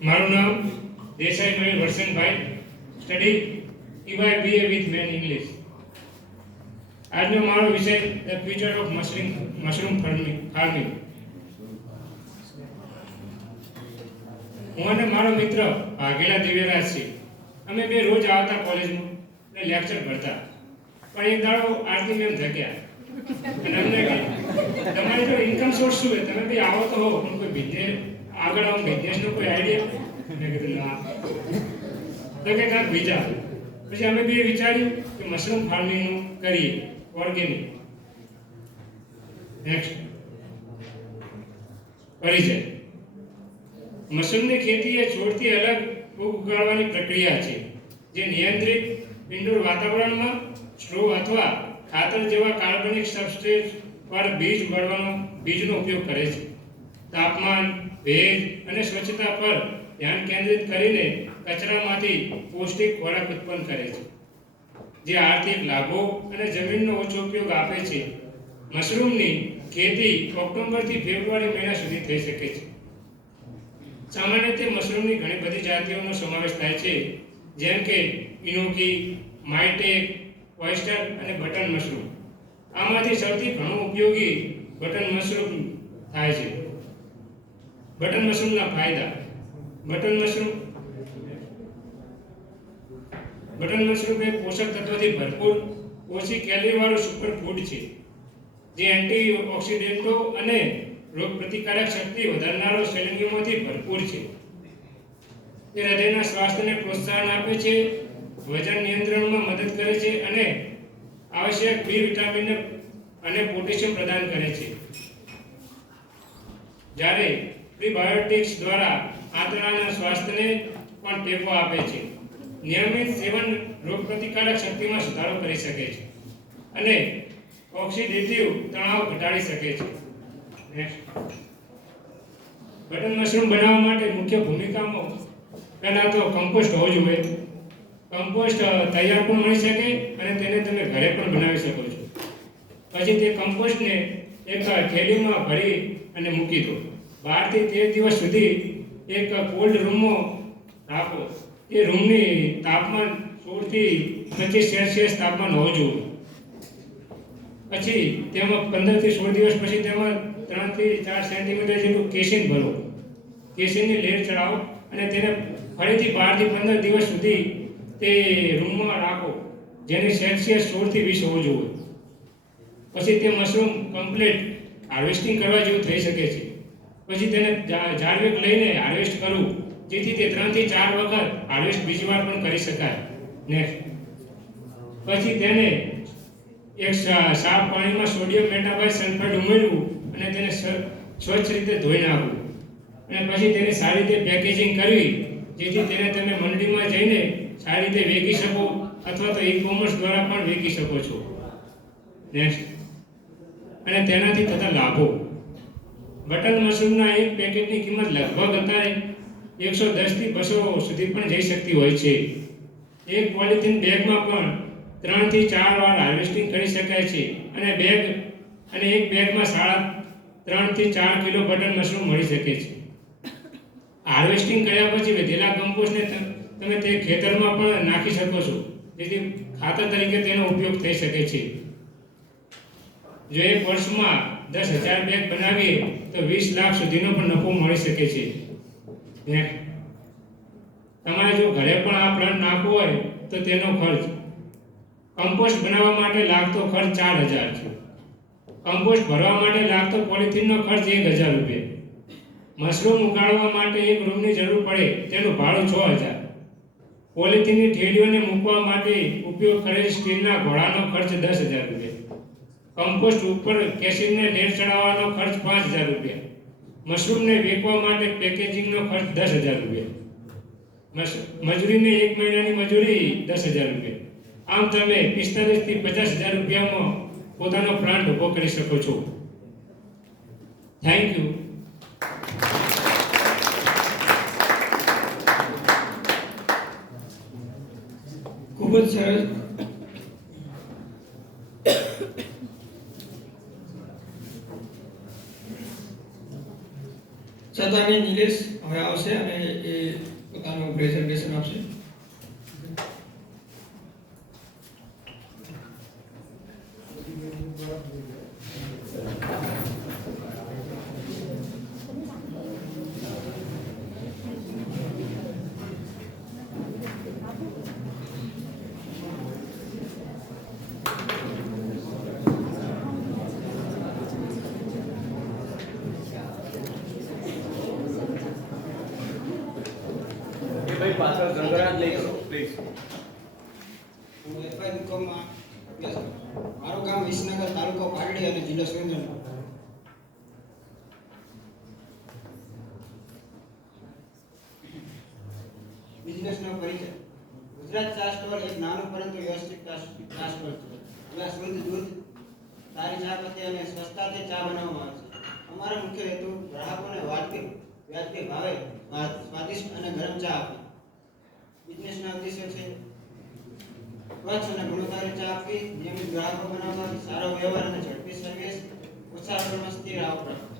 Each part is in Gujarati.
મારું નામ Desai Mayur Varsanbhai, study EY BA with main English. આજનો મારો વિષય the future of mushroom farming. હું અને મારો મિત્ર ભાગેલા દિવ્યરાજ છે. અમે બે રોજ આવતા કોલેજમાં અને લેક્ચર ભરતા, પણ એક દાડો આરતી મેમ જગ્યા અને અમને કહે તમારી જો ઇન્કમ સોર્સ શું છે, તમે બી આવો તો હો, પણ કોઈ બિઝનેસ આગળ આવો બિઝનેસનો કોઈ આઈડિયા? મેં કીધું ના. તો કે કાંઈક વિચાર. પછી અમે બી વિચાર્યું કે મશરૂમ ફાર્મિંગનું કરીએ, ઓર્ગેનિક. નેક્સ્ટ પરિચય. મશરૂમની ખેતી એ છોડથી અલગ ફૂગ ઉગાડવાની પ્રક્રિયા છે, જે નિયંત્રિત ઇન્ડોર વાતાવરણમાં સ્ટ્રો અથવા ખાતર જેવા કાર્બનિક સબસ્ટ્રેટ પર બીજનો ઉપયોગ કરે છે. તાપમાન, ભેજ અને સ્વચ્છતા પર ધ્યાન કેન્દ્રિત કરીને કચરામાંથી પૌષ્ટિક ખોરાક ઉત્પન્ન કરે છે, જે આર્થિક લાભો અને જમીનનો ઓછો ઉપયોગ આપે છે. મશરૂમની ખેતી ઓક્ટોબરથી ફેબ્રુઆરી મહિના સુધી થઈ શકે છે. સામાન્ય રીતે મશરૂમની ઘણી બધી જાતિઓનો સમાવેશ થાય છે, જેમ કે ઇનોકી, માઇટેક, ઓયસ્ટર અને બટન મશરૂમ. આમાંથી સૌથી ઘણું ઉપયોગી બટન મશરૂમ થાય છે. બટન મશરૂમના ફાયદા. બટન મશરૂમ એ પોષક તત્વોથી ભરપૂર, ઓછી કેલરીવાળું સુપર ફૂડ છે, જે એન્ટીઓક્સિડન્ટો અને રોગ પ્રતિકારક શક્તિ વધારનારો સેલેનિયમથી ભરપૂર છે. તે હૃદયના સ્વાસ્થ્યને પ્રોત્સાહન આપે છે, વજન નિયંત્રણમાં મદદ કરે છે અને આવશ્યક બી વિટામિન અને પોટેશિયમ પ્રદાન કરે છે. જ્યારે પ્રીબાયોટિક્સ દ્વારા આંતરડાના સ્વાસ્થ્યને પણ ટેકો આપે છે. નિયમિત સેવન રોગ પ્રતિકારક શક્તિમાં સુધારો કરી શકે છે અને ઓક્સિડેટિવ તણાવ ઘટાડી શકે છે. બટન મશરૂમ બનાવવા માટે મુખ્ય ભૂમિકામાં પહેલા તો કમ્પોસ્ટ હોવું જોઈએ. કમ્પોસ્ટ તૈયાર પણ મળી શકે અને તેને તમે ઘરે પણ બનાવી શકો છો. પછી તે કમ્પોસ્ટને એક થેલીમાં ભરી અને મૂકી દો. 12 થી 13 દિવસ સુધી એક કોલ્ડ રૂમમાં રાખો. એ રૂમની તાપમાન 16 થી 25 સેલ્સિયસ તાપમાન હોવું જોઈએ. પછી તેમાં 15 થી 16 દિવસ પછી તેમાં 3 થી 4 સેન્ટીમીટર જેટલું કેસીન ભરો. કેસીનની લેયર ચડાવો અને તેને ફરીથી 12 થી 15 દિવસ સુધી તે રૂમમાં રાખો, જેની સેલ્સિયસ 16 થી 20 હોવું જોઈએ. પછી તે મશરૂમ કમ્પ્લીટ હાર્વેસ્ટિંગ કરવા જેવું થઈ શકે છે. પછી તેને ઝાડવેક લઈને હાર્વેસ્ટ કરવું, જેથી તે 3 થી 4 વખત હાર્વેસ્ટ બીજી વાર પણ કરી શકાય. નેક્સ્ટ પછી તેને એક સાફ પાણીમાં સોડિયમ મેટાબાઇટ સલ્ફેટ ઉમેરવું અને તેને સ્વચ્છ રીતે ધોઈ નાખવું. અને પછી તેને સારી રીતે પેકેજિંગ કરવી, જેથી તેને તમે મંડીમાં જઈને સારી રીતે વેચી શકો અથવા તો ઈ-કોમર્સ દ્વારા પણ વેચી શકો છો. નેક્સ્ટ અને તેનાથી થતા લાભો. બટન મશરૂમના એક પેકેટની કિંમત લગભગ અત્યારે 110 થી 200 સુધી પણ જઈ શકતી હોય છે. એક પોલિથીન બેગમાં પણ 3 થી 4 વાર હાર્વેસ્ટિંગ કરી શકાય છે અને એક બેગમાં 3 થી 4 કિલો બટન મશરૂમ મળી શકે છે. હાર્વેસ્ટિંગ કર્યા પછી વધેલા કમ્પોસ્ટને તમે તે ખેતરમાં પણ નાખી શકો છો, જેથી ખાતર તરીકે તેનો ઉપયોગ થઈ શકે છે. જો એક વર્ષમાં 10,000 બેગ બનાવીએ તો 20 લાખ સુધીનો પણ નફો મળી શકે છે. તમારે જો ઘરે પણ આ પ્લાન્ટ નાખવો હોય તો તેનો ખર્ચ, કમ્પોસ્ટ બનાવવા માટે લાગતો ખર્ચ 4,000 છે. કમ્પોસ્ટ ભરવા માટે લાગતો પોલિથીનનો ખર્ચ 1,000 રૂપિયા. મશરૂમ ઉગાડવા માટે એક રૂમની જરૂર પડે, તેનું ભાડું 6,000. પોલિથીનની થેલીઓને મૂકવા માટે ઉપયોગ કરેલ સ્ટીલના ઘોડાનો ખર્ચ 10,000 રૂપિયા. કમ્પોસ્ટ ઉપર કેસીનને લેર ચડાવવાનો ખર્ચ 5,000 રૂપિયા. મશરૂમને વેચવા માટે પેકેજિંગનો ખર્ચ 10,000 રૂપિયા. મજૂરીને 1 મહિનાની મજૂરી 10,000 રૂપિયા. આમ તમે 45 થી 50,000 રૂપિયામાં પોતાનો પ્લાન્ટ ઉભો કરી શકો છો. Thank you. ખૂબ જ સરસ. સદાની નિલેશ હવે આવશે અને એ પોતાનું પ્રેઝન્ટેશન આપશે. ભાઈ પાછળ ગણગણાટ લઈ કરો પ્લીઝ. હું એફઆઈ બીકોમમાં અભ્યાસ કરું છું. મારું ગામ વિસનગર, તાલુકો પારડી અને જિલ્લો સુરેન્દ્રનગર. બિઝનેસનો પરિચય. ગુજરાત ચા સ્ટોલ એક નાનું પરંતુ વ્યવસ્થિત ચા સ્ટોલ છે. જ્યાં શુદ્ધ દૂધ, સારી ચા પત્તી અને સસ્તાથી ચા બનાવવામાં આવે છે. અમારો મુખ્ય હેતુ ગ્રાહકોને વ્યાજબી ભાવે સ્વાદિષ્ટ અને ગરમ ચા આપવી. બિઝનેસના ઉદ્દેશ્ય છે સ્વચ્છ અને ગુણવત્તાવાળી ચા આપવી, નિયમિત ગ્રાહકો બનાવવા, સારો વ્યવહાર અને ઝડપી સર્વિસ, ઓછા ખર્ચમાં સ્થિર આવક રાખવી.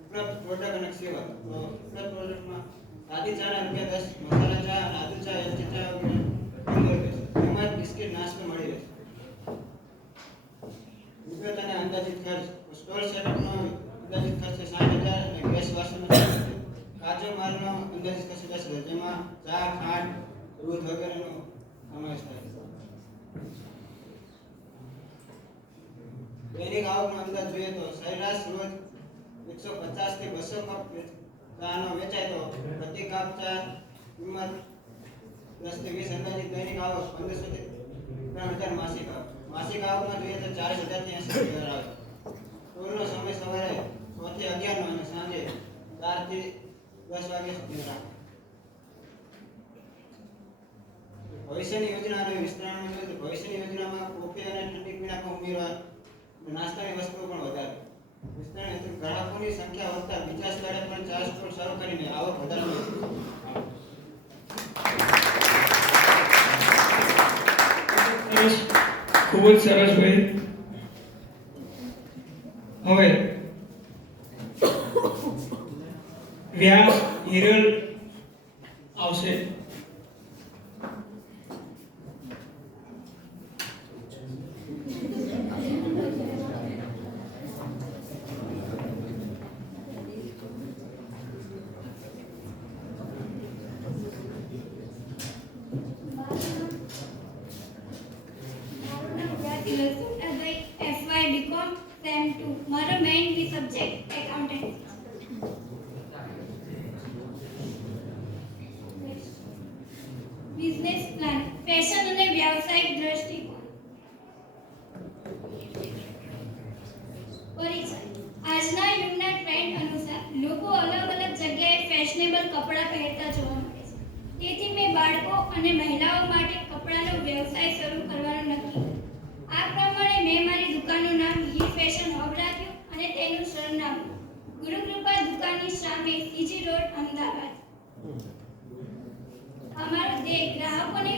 ઉપલબ્ધ પ્રોડક્ટ અને સેવા. તો ઉપલબ્ધ પ્રોડક્ટમાં સાદી ચાના ₹10, મસાલા ચા અને આદુ ચા, એલચી ચા વગેરે તેમજ બિસ્કિટ નાસ્તો મળી રહેશે. વિગત અને અંદાજિત ખર્ચ. સ્ટોલ સેટઅપનો અંદાજિત ખર્ચ છે 60,000 અને ગેસ વાસણનો કાચો માલનો અંદાજિત ખર્ચ 10,000, જેમાં ચા, ખાંડ, દૂધ વગેરેનો સમાવેશ થાય છે. દૈનિક આવકનો અંદાજ જોઈએ તો સરેરાશ રોજ 150 થી 200 કપ ચાનો વેચાય તો પ્રતિ કપ ચા કિંમત 10 થી 20. અંદાજિત દૈનિક આવક 1500 થી 3000 માસિક આવક. માસિક આવકમાં જોઈએ તો 40,000 થી 80,000 આવે. સ્ટોલનો સમય સવારે 6 થી 11 નો અને સાંજે 4 થી 10 વાગ્યા સુધીનો રાખો. ભવિષ્યની યોજના અને વિસ્તરણમાં જોઈએ તો ભવિષ્યની યોજનામાં કોફી અને ઠંડી પીણા ઉમેરવા, નાસ્તાની વસ્તુઓ પણ વધારે. વિસ્તરણ હેતુ ગ્રાહકોની સંખ્યા વધતા બીજા સ્થળે પણ ચા સ્ટોલ શરૂ કરીને આવક વધારવી. સરસ, ખૂબ જ સરસ ભાઈ. હવે વ્યાસ હિરલ આવશે. FY BCom Sem 2. મારો main subject accountancy. Business plan, fashion અને વ્યવસાયિક દ્રષ્ટિકોણ. પરિચય. આજના યુગના ટ્રેન્ડ અનુસાર લોકો અલગ અલગ જગ્યાએ ફેશનેબલ કપડાં પહેરતા જોવા મળે છે. તેથી મેં બાળકો અને મહિલાઓ માટે કપડાનો વ્યવસાય શરૂ કરવાનું નક્કી કર્યું. આ પ્રમાણે મેં મારી દુકાનનું નામ યી ફેશન હબ રાખ્યું અને તેનું સરનામું ગુરુકૃપા દુકાનની સામે CG રોડ, અમદાવાદ. અમારો ધ્યેય ગ્રાહકોને